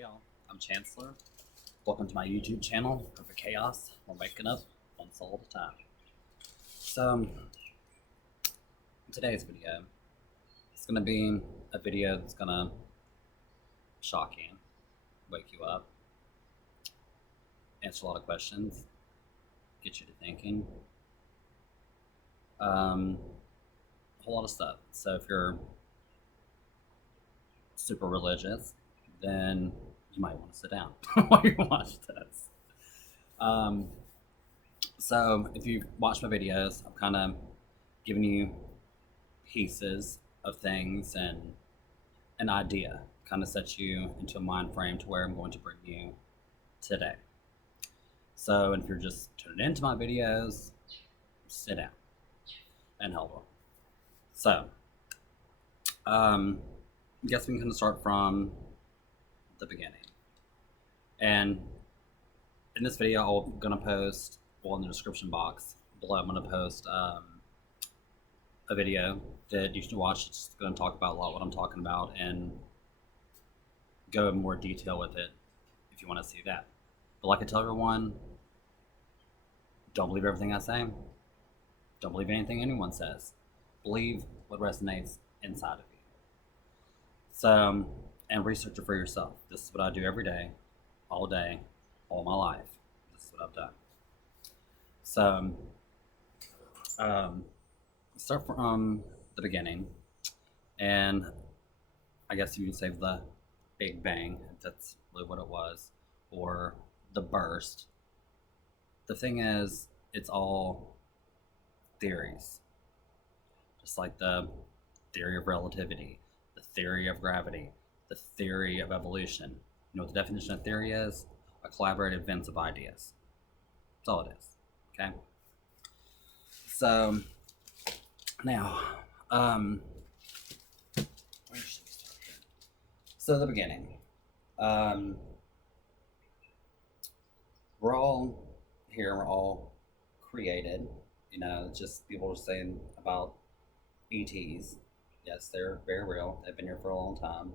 Hey y'all, I'm Chancellor. Welcome to my YouTube channel, Perfect Chaos. We're waking up one soul at a time. So, today's video, it's going to be a video that's going to shock you, wake you up, answer a lot of questions, get you to thinking, a whole lot of stuff. So if you're super religious, then you might want to sit down while you watch this. So if you watch my videos, I'm kind of giving you pieces of things and an idea, kind of sets you into a mind frame to where I'm going to bring you today. So if you're just tuning into my videos, sit down and hold on. So, I guess we can kind of start from the beginning. And in this video, I'm gonna post, well, in the description box below, I'm gonna post a video that you should watch. It's going to talk about a lot of what I'm talking about and go in more detail with it if you want to see that. But like I tell everyone, don't believe everything I say. Don't believe anything anyone says. Believe what resonates inside of you. So, and research it for yourself. This is what I do every day, all my life. This is what I've done. So, start from the beginning, and I guess you can say the Big Bang, if that's really what it was, or the burst. The thing is, it's all theories. Just like the theory of relativity, the theory of gravity, the theory of evolution. You know what the definition of theory is? A collaborative advance of ideas. That's all it is. Okay? So, now, where should we start here? So, the beginning. We're all here, we're all created. You know, it's just people are saying about ETs. Yes, they're very real. They've been here for a long time.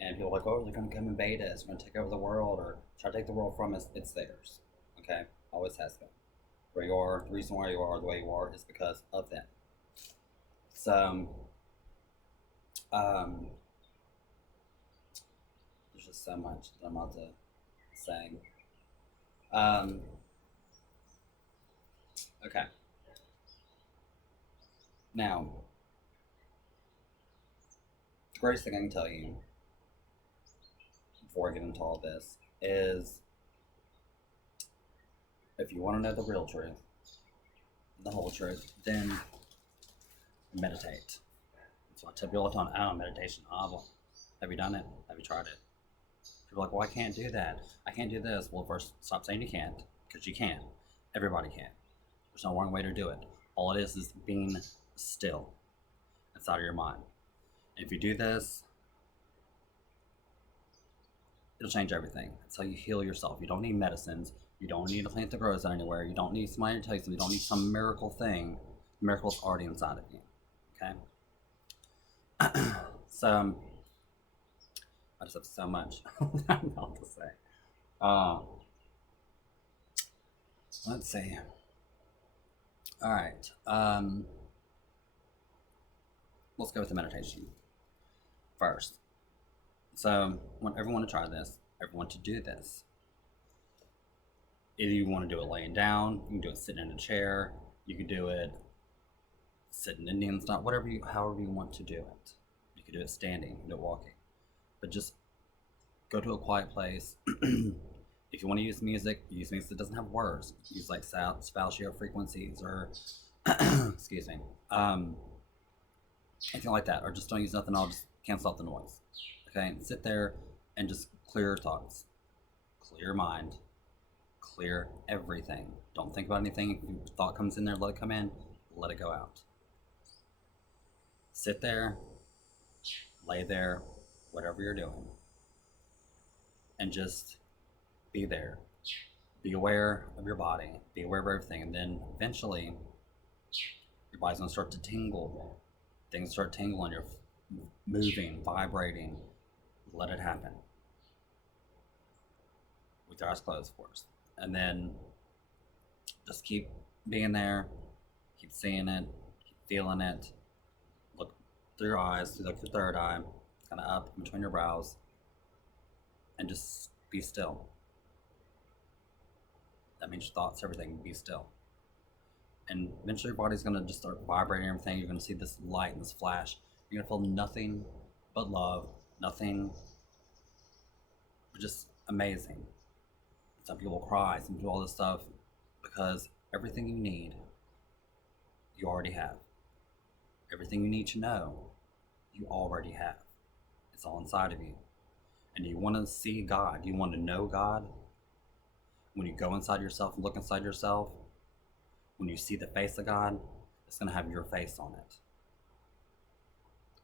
And people are like, oh, they're going to come invade us, they're going to take over the world, or try to take the world from us. It's theirs. Okay? Always has been. Where you are, the reason why you are the way you are is because of them. So, there's just so much that I'm about to say. Okay. Now, the greatest thing I can tell you before I get into all this is if you want to know the real truth, the whole truth, then meditate. So I tell people all the time, oh, meditation, well, have you done it? Have you tried it? People are like, well, I can't do that. I can't do this. Well, first, stop saying you can't, because you can. Everybody can. There's no wrong way to do it. All it is being still inside of your mind. And if you do this, it'll change everything. That's how you heal yourself. You don't need medicines. You don't need a plant that grows anywhere. You don't need somebody to tell you something. You don't need some miracle thing. The miracle's already inside of you. Okay? So, I just have so much about to say. Let's see. All right. Let's go with the meditation first. So, I want everyone to try this. Everyone to do this. Either you want to do it laying down, you can do it sitting in a chair, you can do it sitting Indian style, however you want to do it. You can do it standing, you can do it walking. But just go to a quiet place. If you want to use music that doesn't have words. Use like spatial frequencies or, excuse me, anything like that. Or just don't use nothing, I'll just cancel out the noise. Okay, sit there and just clear your thoughts. Clear your mind. Clear everything. Don't think about anything. If a thought comes in there, let it come in. Let it go out. Sit there. Lay there. Whatever you're doing. And just be there. Be aware of your body. Be aware of everything. And then eventually, your body's going to start to tingle. Things start tingling. You're moving, vibrating. Let it happen. with your eyes closed, of course. And then just keep being there, keep seeing it, keep feeling it. Look through your eyes, look through your third eye, kind of up in between your brows, and just be still. That means your thoughts, everything, be still. And eventually your body's gonna just start vibrating everything. You're gonna see this light and this flash. You're gonna feel nothing but love, nothing but just amazing. Some people cry, some people all this stuff, because everything you need, you already have. Everything you need to know, you already have. It's all inside of you. And you want to see God, you want to know God. When you go inside yourself and look inside yourself, when you see the face of God, it's going to have your face on it.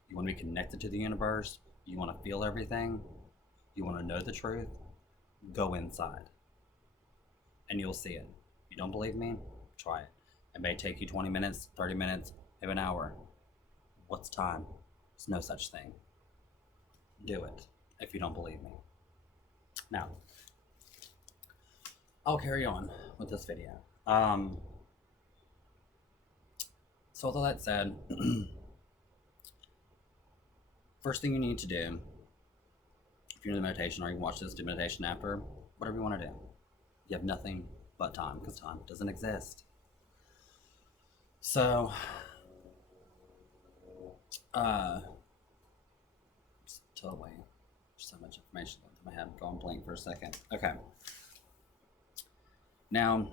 You want to be connected to the universe, you want to feel everything, you want to know the truth, go inside. And you'll see it. You don't believe me? Try it. It may take you 20 minutes, 30 minutes, maybe an hour. What's time? There's no such thing. Do it if you don't believe me. Now, I'll carry on with this video. So with all that said, first thing you need to do, if you're in meditation or you watch this, do meditation after, whatever you want to do. You have nothing but time, because time doesn't exist. So, just totally, there's so much information left in my head. Go and blink for a second. Okay. Now,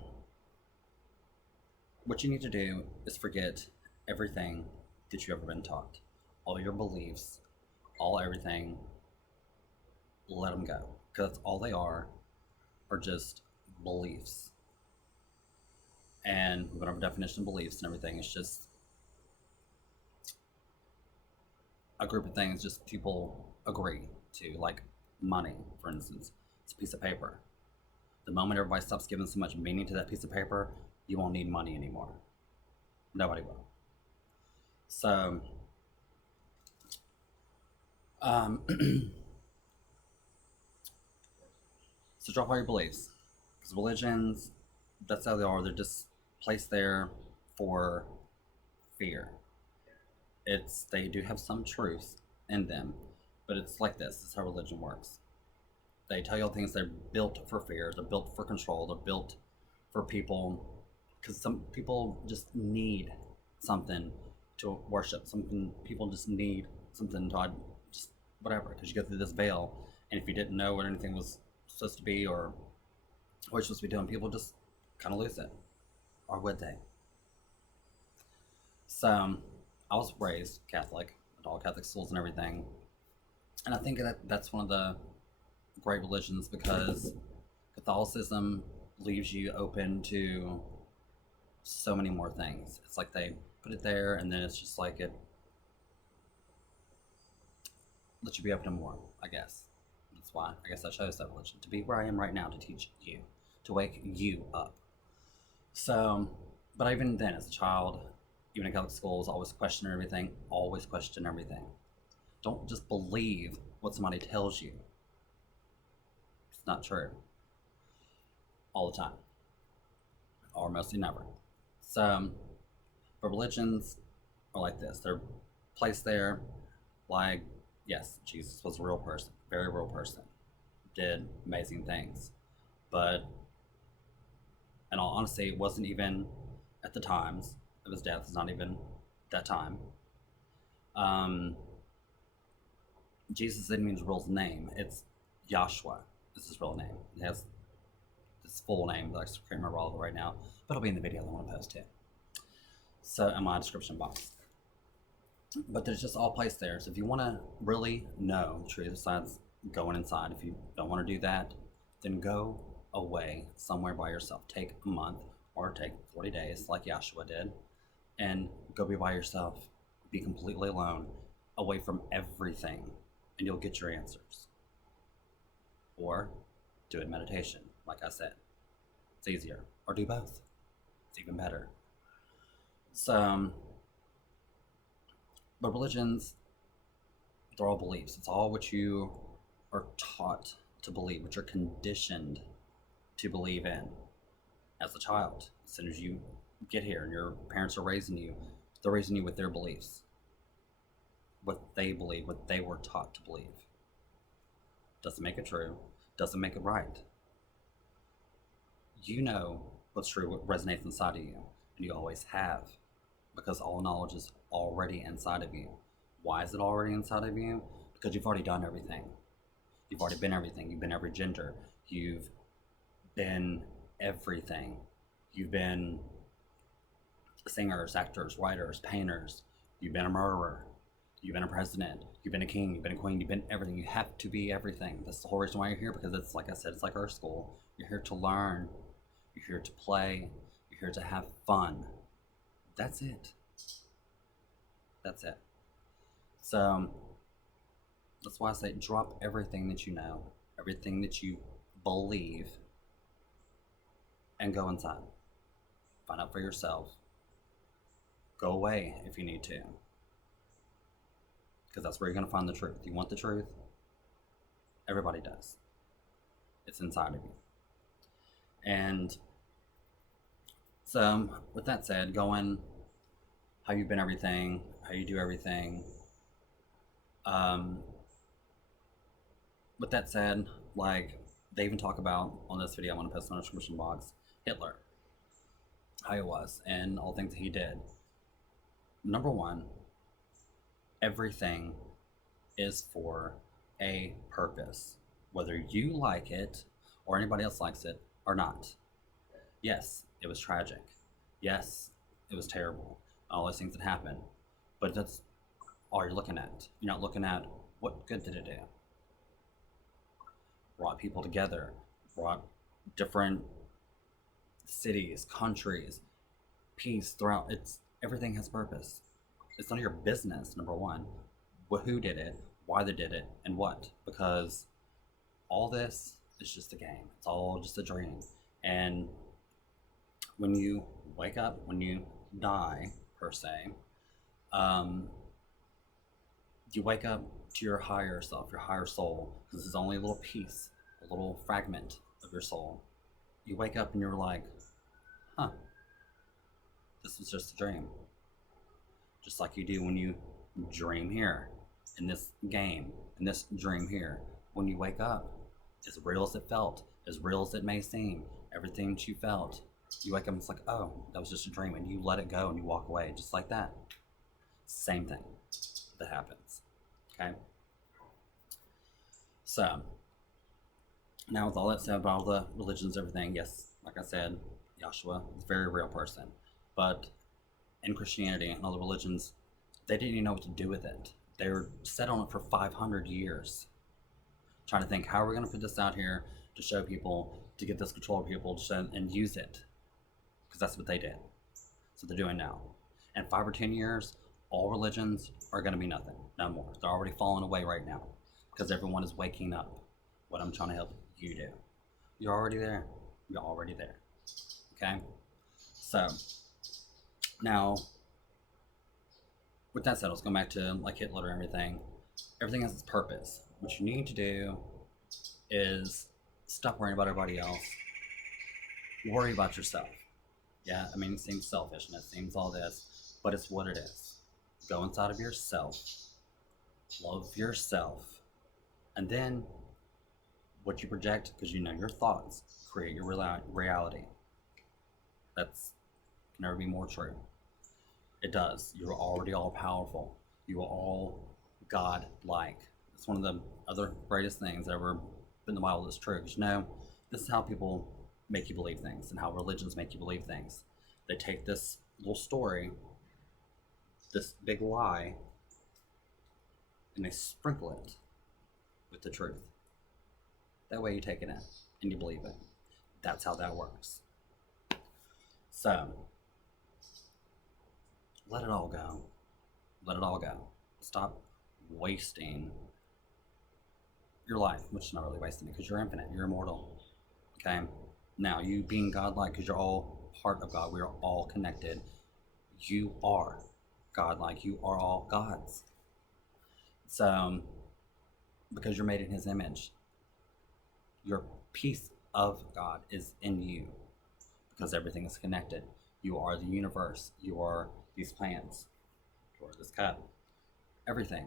what you need to do is forget everything that you've ever been taught. All your beliefs, everything, let them go. Because all they are just beliefs. And we're going to have a definition of beliefs and everything. It's just a group of things just people agree to, like money, for instance. It's a piece of paper. The moment everybody stops giving so much meaning to that piece of paper, you won't need money anymore. Nobody will. So, so drop all your beliefs. Because religions, that's how they are. They're just placed there for fear. They do have some truth in them, but it's like this. This is how religion works. They tell you all things. They're built for fear. They're built for control. They're built for people, because some people just need something to worship. People just need something to just whatever. Because you go through this veil, and if you didn't know what anything was supposed to be or what you're supposed to be doing, people just kind of lose it. Or would they? So, I was raised Catholic, at all Catholic schools and everything. And I think that's one of the great religions, because Catholicism leaves you open to so many more things. It's like they put it there, and then it's just like it lets you be open to more, I guess. That's why I guess I chose that religion, to be where I am right now, to teach you, to wake you up. So, but even then, as a child, even in Catholic schools, always question everything. Always question everything. Don't just believe what somebody tells you. It's not true. All the time. Or mostly never. So, but religions are like this. They're placed there like, yes, Jesus was a real person. Very real person. Did amazing things. But, in all honesty, it wasn't even at the times of his death. It's not even that time. Jesus didn't mean his real name. It's Yahshua. This is his real name. It has his full name, but I can't remember all of it right now. But it'll be in the video I want to post it. So, in my description box. But there's just all placed there. So if you want to really know the truth, besides going inside, if you don't want to do that, then go away somewhere by yourself. Take a month or take 40 days like Yahshua did, and go be by yourself. Be completely alone, away from everything, and you'll get your answers. Or do it in meditation, like I said. It's easier. Or do both. It's even better. So, but religions, they're all beliefs. It's all what you are taught to believe, what you're conditioned to believe in as a child. As soon as you get here and your parents are raising you, they're raising you with their beliefs, what they believe, what they were taught to believe. Doesn't make it true, doesn't make it right. You know what's true, what resonates inside of you, and you always have, because all knowledge is already inside of you. Why is it already inside of you? Because you've already done everything. You've already been everything. You've been every gender. You've been everything. You've been singers, actors, writers, painters. You've been a murderer. You've been a president. You've been a king. You've been a queen. You've been everything. You have to be everything. That's the whole reason why you're here, because it's like I said, it's like our school. You're here to learn. You're here to play. You're here to have fun. That's it. That's it. So that's why I say drop everything that you know, everything that you believe, and go inside. Find out for yourself. Go away if you need to, because that's where you're going to find the truth. You want the truth? Everybody does. It's inside of you. And so, with that said, going how you've been everything, how you do everything. With that said, like they even talk about on this video, I want to post on the description box, Hitler, how he was, and all the things that he did. Number one, everything is for a purpose, whether you like it or anybody else likes it or not. Yes, it was tragic. Yes, it was terrible. All those things that happened. But that's all you're looking at. You're not looking at what good did it do. Brought people together, brought different cities, countries, peace throughout. It's everything has purpose. It's none of your business, number one, who did it, why they did it, and what. Because all this is just a game. It's all just a dream. And when you wake up, when you die, per se, you wake up to your higher self, your higher soul, because this is only a little piece, a little fragment of your soul. You wake up and you're like, huh, this was just a dream. Just like you do when you dream here, in this game, in this dream here. When you wake up, as real as it felt, as real as it may seem, everything that you felt, you wake up and it's like, oh, that was just a dream, and you let it go and you walk away, just like that. Same thing that happens. Okay? So, now with all that said about all the religions, everything, yes, like I said, Yahshua is a very real person. But in Christianity and all the religions, they didn't even know what to do with it. They were set on it for 500 years. Trying to think, how are we going to put this out here to show people, to get this control of people, to show, and use it? Because that's what they did. So they're doing now. In 5 or 10 years, all religions are going to be nothing, no more. They're already falling away right now because everyone is waking up. What I'm trying to help you do. You're already there. You're already there. Okay? So, now, with that said, let's go back to like Hitler and everything. Everything has its purpose. What you need to do is stop worrying about everybody else. Worry about yourself. Yeah, I mean, it seems selfish and it seems all this, but it's what it is. Go inside of yourself. Love yourself. And then what you project, because you know your thoughts create your reality. That's can never be more true. It does. You're already all powerful. You are all God-like. It's one of the other greatest things that ever been in the Bible that's true. Because you know, this is how people make you believe things and how religions make you believe things. They take this little story, this big lie, and they sprinkle it with the truth. That way you take it in and you believe it. That's how that works. So, let it all go. Let it all go. Stop wasting your life, which is not really wasting it because you're infinite, you're immortal. Okay? Now, you being godlike because you're all part of God, we are all connected. You are godlike, you are all gods. So, because you're made in His image, you're peace of God is in you because everything is connected. You are the universe. You are these plants. You are this cup. Everything.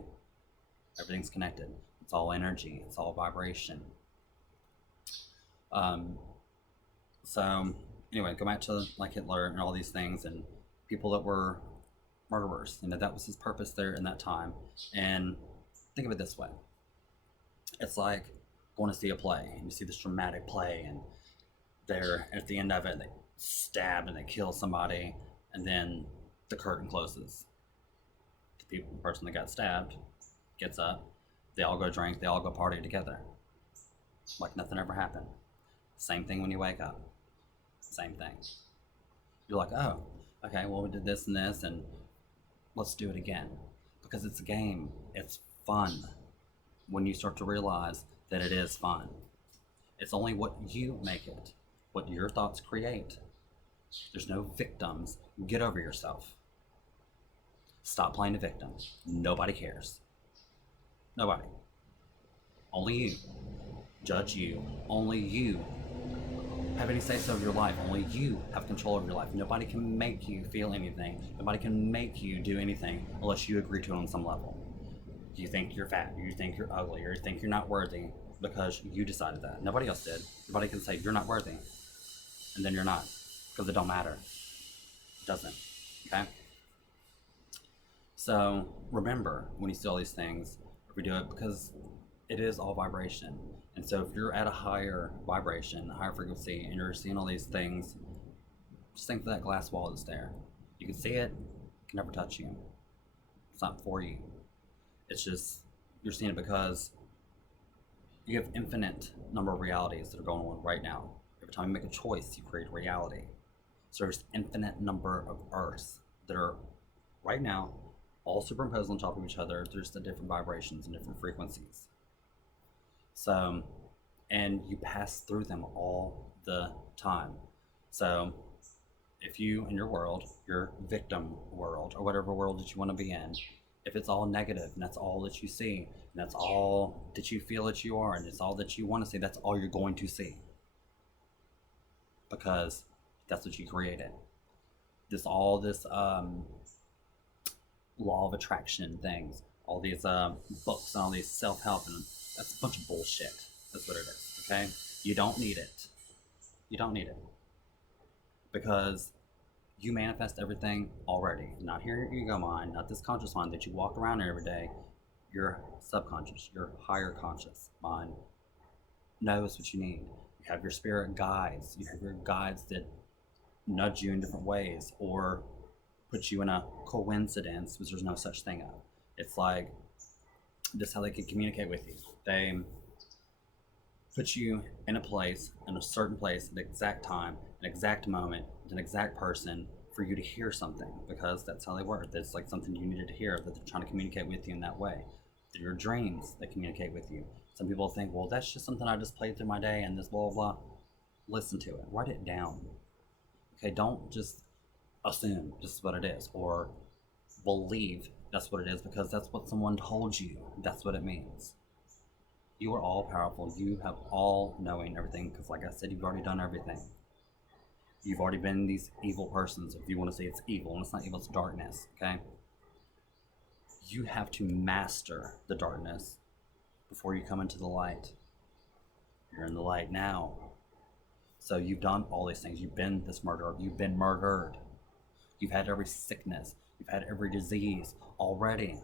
Everything's connected. It's all energy. It's all vibration. Um, so anyway, go back to like Hitler and all these things and people that were murderers. You know, that was his purpose there in that time. And think of it this way. It's like going to see a play and you see this dramatic play and they're at the end of it, they stab and they kill somebody and then the curtain closes. The person that got stabbed gets up, they all go drink, they all go party together. Like nothing ever happened. Same thing when you wake up. Same thing. You're like, oh, okay, well, we did this and this, and let's do it again. Because it's a game. It's fun. When you start to realize that it is fun. It's only what you make it, what your thoughts create. There's no victims. Get over yourself. Stop playing the victim. Nobody cares. Nobody. Only you. Judge you. Only you have any say so of your life. Only you have control of your life. Nobody can make you feel anything. Nobody can make you do anything unless you agree to it on some level. You think you're fat, you think you're ugly, or you think you're not worthy because you decided that. Nobody else did. Nobody can say you're not worthy, and then you're not, because it don't matter. It doesn't. Okay? So remember when you see all these things, we do it because it is all vibration. And so if you're at a higher vibration, a higher frequency, and you're seeing all these things, just think of that glass wall that's there. You can see it, it can never touch you. It's not for you. It's just, you're seeing it because you have infinite number of realities that are going on right now. Every time you make a choice, you create reality. So there's infinite number of Earths that are right now all superimposed on top of each other. There's the different vibrations and different frequencies. So, and you pass through them all the time. So if you, in your world, your victim world, or whatever world that you want to be in, if it's all negative and that's all that you see, and that's all that you feel that you are, and it's all that you want to see, that's all you're going to see. Because that's what you created. This law of attraction things, all these books and all these self-help, and that's a bunch of bullshit. That's what it is, okay? You don't need it. You don't need it. Because you manifest everything already. Not here in your ego mind, not this conscious mind that you walk around every day. Your subconscious, your higher conscious mind knows what you need. You have your spirit guides. You have your guides that nudge you in different ways or put you in a coincidence, because there's no such thing of. It's like, this is how they can communicate with you. They put you in a place, in a certain place, at the exact time, an exact moment, an exact person for you to hear something, because that's how they work. That's like something you needed to hear, that they're trying to communicate with you in that way. Through your dreams, they communicate with you. Some people think, well, that's just something I just played through my day and this blah, blah, blah. Listen to it. Write it down. Okay, don't just assume this is what it is, or believe that's what it is because that's what someone told you. That's what it means. You are all powerful. You have all knowing everything, because like I said, you've already done everything. You've already been these evil persons, if you want to say it's evil, and it's not evil, it's darkness, okay? You have to master the darkness before you come into the light. You're in the light now. So you've done all these things. You've been this murderer. You've been murdered. You've had every sickness. You've had every disease already.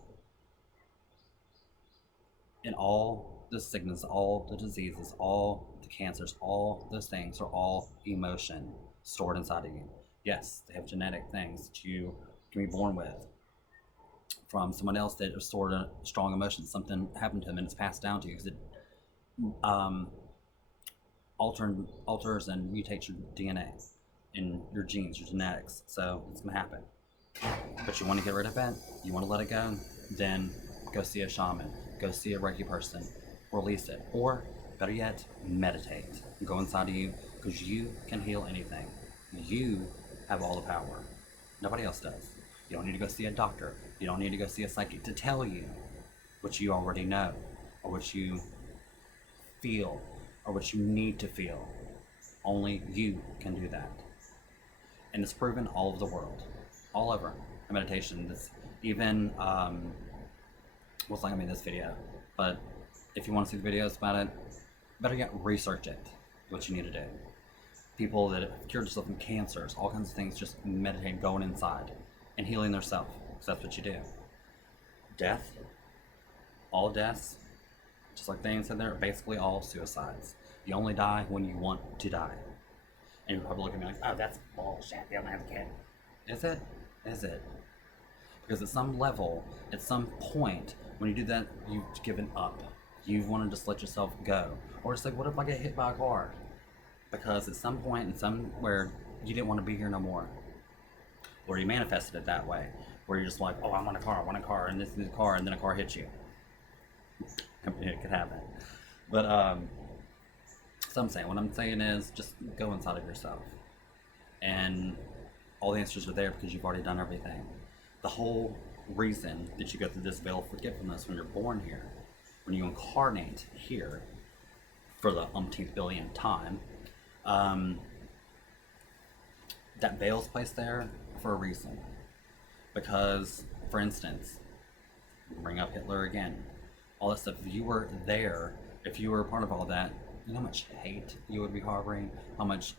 And all the sickness, all the diseases, all the cancers, all those things are all emotion stored inside of you. Yes, they have genetic things that you can be born with from someone else that has stored a strong emotion. Something happened to them and it's passed down to you because it alters and mutates your DNA in your genes, your genetics. So it's going to happen. But you want to get rid of it, you want to let it go, then go see a shaman, go see a Reiki person, release it. Or, better yet, meditate. Go inside of you, because you can heal anything. You have all the power. Nobody else does. You don't need to go see a doctor. You don't need to go see a psychic to tell you what you already know, or what you feel, or what you need to feel. Only you can do that. And it's proven all over the world, all over. Meditation, this even, what's not gonna be in this video, but if you want to see the videos about it, better yet, research it, what you need to do. People that have cured themselves from cancers, all kinds of things, just meditate, going inside and healing themselves, because that's what you do. Death, all deaths, just like Dane said there, are basically all suicides. You only die when you want to die. And you're probably looking at me like, oh, that's bullshit, they don't have a kid. Is it? Is it? Because at some level, at some point, when you do that, you've given up. You want to just let yourself go. Or it's like, what if I get hit by a car? Because at some point and somewhere, you didn't want to be here no more. Or you manifested it that way, where you're just like, oh, I want a car, and this is a car, and then a car hits you. It could happen. But, so what I'm saying is, just go inside of yourself. And all the answers are there because you've already done everything. The whole reason that you go through this veil of forgetfulness when you're born here, when you incarnate here for the umpteenth billionth time, that veil's placed there for a reason. Because, for instance, bring up Hitler again, all that stuff, if you were there, if you were a part of all that, you know how much hate you would be harboring, how much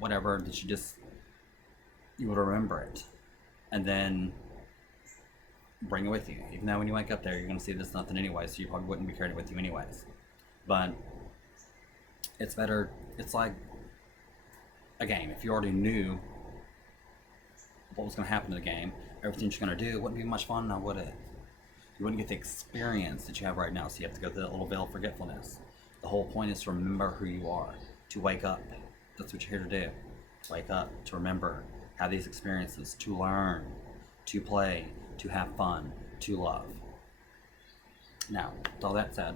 whatever that you would remember it. And then bring it with you. Even though when you wake up there, you're going to see there's nothing anyway, so you probably wouldn't be carrying it with you anyways. But it's better, it's like a game. If you already knew what was going to happen to the game, everything you're going to do, it wouldn't be much fun now, would it? You wouldn't get the experience that you have right now, so you have to go through that little veil of forgetfulness. The whole point is to remember who you are, to wake up. That's what you're here to do. Wake up, to remember, have these experiences, to learn, to play, to have fun, to love. Now, with all that said,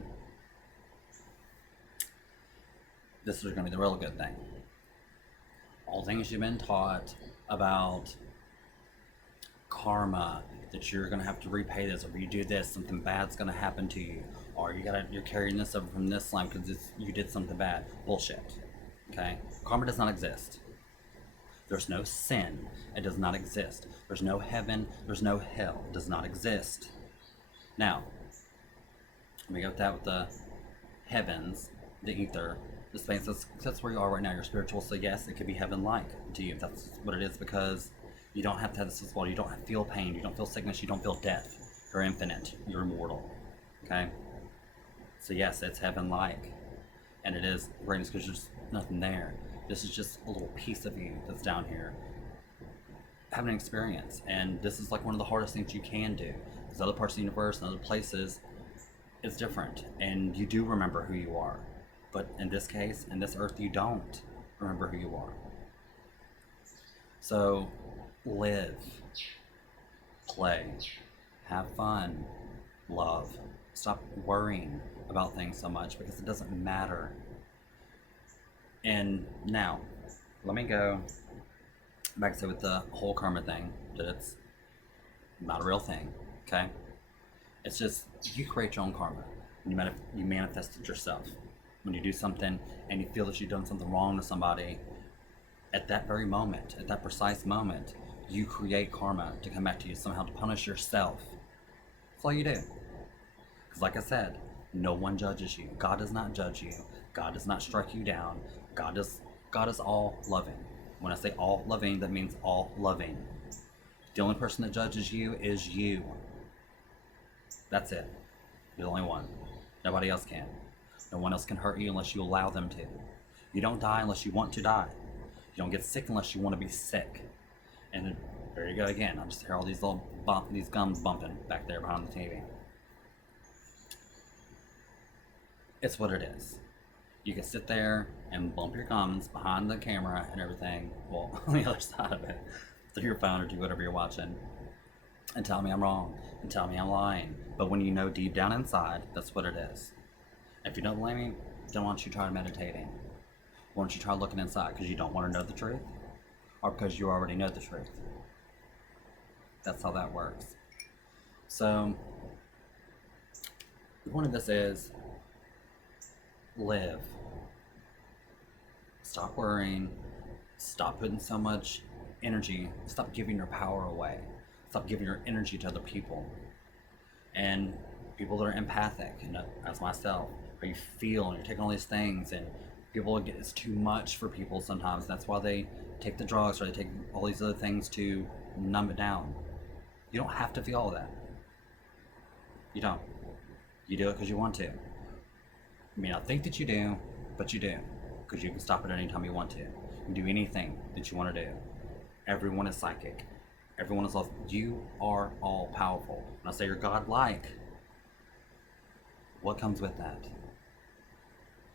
this is going to be the real good thing. All things you've been taught about karma, that you're going to have to repay this, or if you do this, something bad's going to happen to you, or you're carrying this over from this slime because you did something bad. Bullshit. Okay? Karma does not exist. There's no sin. It does not exist. There's no heaven. There's no hell. It does not exist. Now, let me go with that with the heavens, the ether, the space. That's where you are right now. You're spiritual, so yes, it could be heaven-like to you. That's what it is, because you don't have to have this physical. You don't feel pain. You don't feel sickness. You don't feel death. You're infinite. You're immortal. Okay? So yes, it's heaven-like. And it is greatness because there's nothing there. This is just a little piece of you that's down here having an experience. And this is like one of the hardest things you can do. Because other parts of the universe and other places, it's different. And you do remember who you are. But in this case, in this earth, you don't remember who you are. So live, play, have fun, love. Stop worrying about things so much because it doesn't matter. And now, let me go back to with the whole karma thing, that it's not a real thing, okay? It's just, you create your own karma. You manifest it yourself. When you do something and you feel that you've done something wrong to somebody, at that very moment, at that precise moment, you create karma to come back to you somehow to punish yourself. That's all you do. Because like I said, no one judges you. God does not judge you. God does not strike you down. God is all loving. When I say all loving, that means all loving. The only person that judges you is you. That's it. You're the only one. Nobody else can. No one else can hurt you unless you allow them to. You don't die unless you want to die. You don't get sick unless you want to be sick. And then, there you go again. I just hear all these little these gums bumping back there behind the TV. It's what it is. You can sit there and bump your gums behind the camera and everything, well, on the other side of it, through your phone or do whatever you're watching, and tell me I'm wrong, and tell me I'm lying. But when you know deep down inside, that's what it is. If you don't believe me, then why don't you try meditating? Why don't you try looking inside? Because you don't want to know the truth? Or because you already know the truth? That's how that works. So, the point of this is, live. stop worrying, stop putting so much energy, stop giving your power away, stop giving your energy to other people. And people that are empathic, as myself, or you feel and you're taking all these things, and it's too much for people sometimes. That's why they take the drugs or they take all these other things to numb it down. You don't have to feel all that. You don't. You do it because you want to. You may not think that you do, but you do, because you can stop it any time you want to. You can do anything that you want to do. Everyone is psychic. Everyone is awesome. You are all powerful. When I say you're godlike, what comes with that?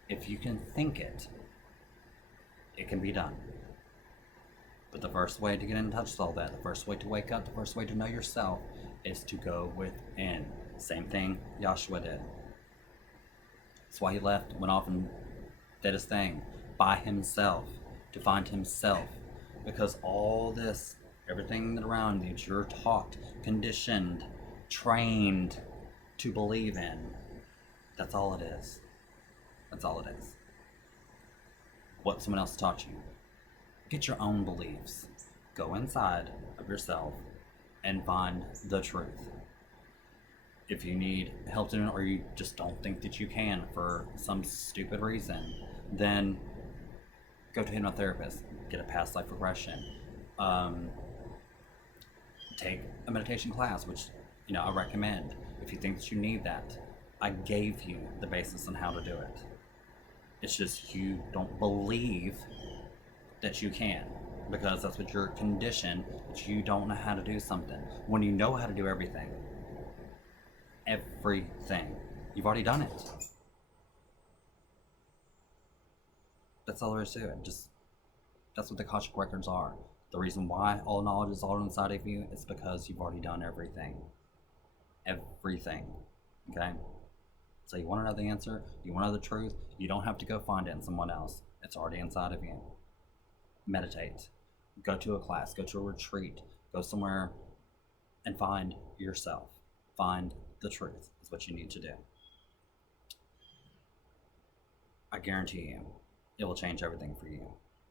If you can think it, it can be done. But the first way to get in touch with all that, the first way to wake up, the first way to know yourself is to go within. Same thing Joshua did. That's why he went off and did his thing by himself, to find himself. Because all this, everything that around you, you're taught, conditioned, trained to believe in, that's all it is. That's all it is. What someone else taught you. Get your own beliefs. Go inside of yourself and find the truth. If you need help in it, or you just don't think that you can for some stupid reason, then go to a hypnotherapist. Get a past life regression. Take a meditation class, which I recommend. If you think that you need that, I gave you the basis on how to do it. It's just you don't believe that you can, because that's what you're conditioned, that you don't know how to do something. When you know how to do everything, you've already done it. That's all there is to it. That's what the Akashic records are. The reason why all knowledge is all inside of you is because you've already done everything. Everything. Okay? So you want to know the answer, you want to know the truth, you don't have to go find it in someone else. It's already inside of you. Meditate. Go to a class, go to a retreat, go somewhere and find yourself. Find the truth is what you need to do. I guarantee you, it will change everything for you.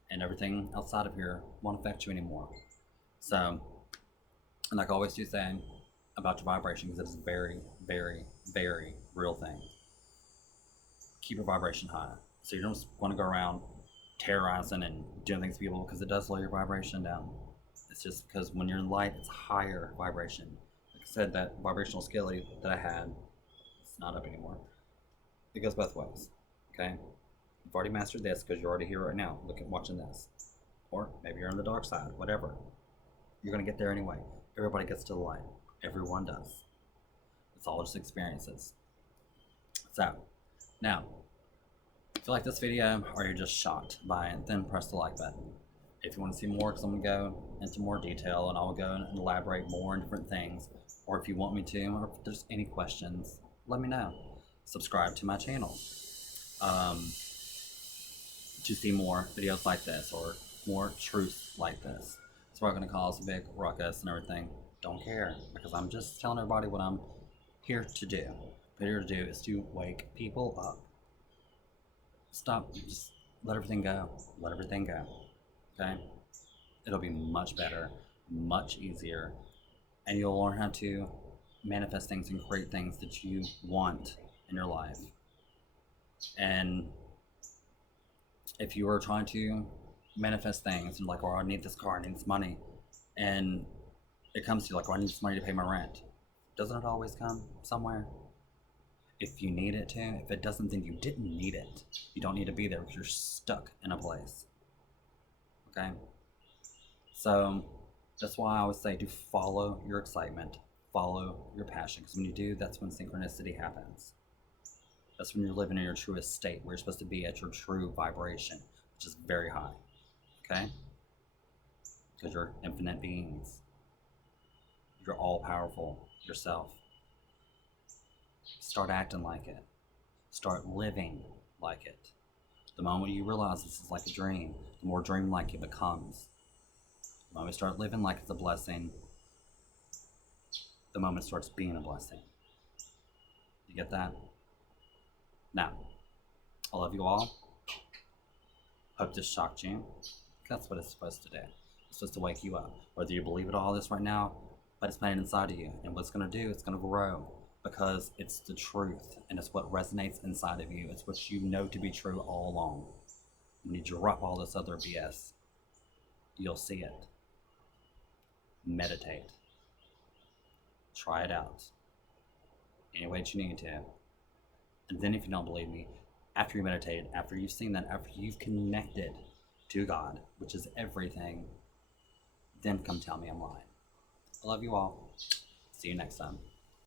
And everything outside of here won't affect you anymore. So, and like I always do say about your vibration, because it's a very, very, very real thing. Keep your vibration high. So you don't just want to go around terrorizing and doing things to people, because it does lower your vibration down. It's just because when you're in light, it's higher vibration. Like I said, that vibrational scale that I had, it's not up anymore. It goes both ways. Okay? You've already mastered this because you're already here right now. Look at watching this. Or maybe you're on the dark side, whatever. You're going to get there anyway. Everybody gets to the light. Everyone does. It's all just experiences. So, now, if you like this video or you're just shocked by it, then press the like button. If you want to see more, because I'm going to go into more detail and I'll go and elaborate more on different things, or if you want me to, or if there's any questions, let me know. Subscribe to my channel to see more videos like this or more truth like this. It's probably going to cause a big ruckus and everything. Don't care, because I'm just telling everybody what I'm here to do. What I'm here to do is to wake people up. Stop, just let everything go. Let everything go. Okay? It'll be much better, much easier, and you'll learn how to manifest things and create things that you want in your life. And if you are trying to manifest things and like, oh, I need this car, I need this money, and it comes to you like, oh, I need this money to pay my rent, doesn't it always come somewhere? If you need it to. If it doesn't, then you didn't need it. You don't need to be there because you're stuck in a place. Okay? So that's why I always say to follow your excitement, follow your passion, because when you do, that's when synchronicity happens. That's when you're living in your truest state, where you're supposed to be at your true vibration, which is very high. Okay? Because you're infinite beings. You're all powerful yourself. Start acting like it. Start living like it. The moment you realize this is like a dream, the more dream-like it becomes. The moment you start living like it's a blessing, the moment it starts being a blessing. You get that? Now, I love you all. Hope this shocked you. That's what it's supposed to do. It's supposed to wake you up. Whether you believe it all this right now, but it's planted inside of you. And what's going to do, it's going to grow because it's the truth and it's what resonates inside of you. It's what you know to be true all along. When you drop all this other BS, you'll see it. Meditate. Try it out any way that you need to. And then if you don't believe me, after you meditate, after you've seen that, after you've connected to God, which is everything, then come tell me I'm lying. I love you all. See you next time.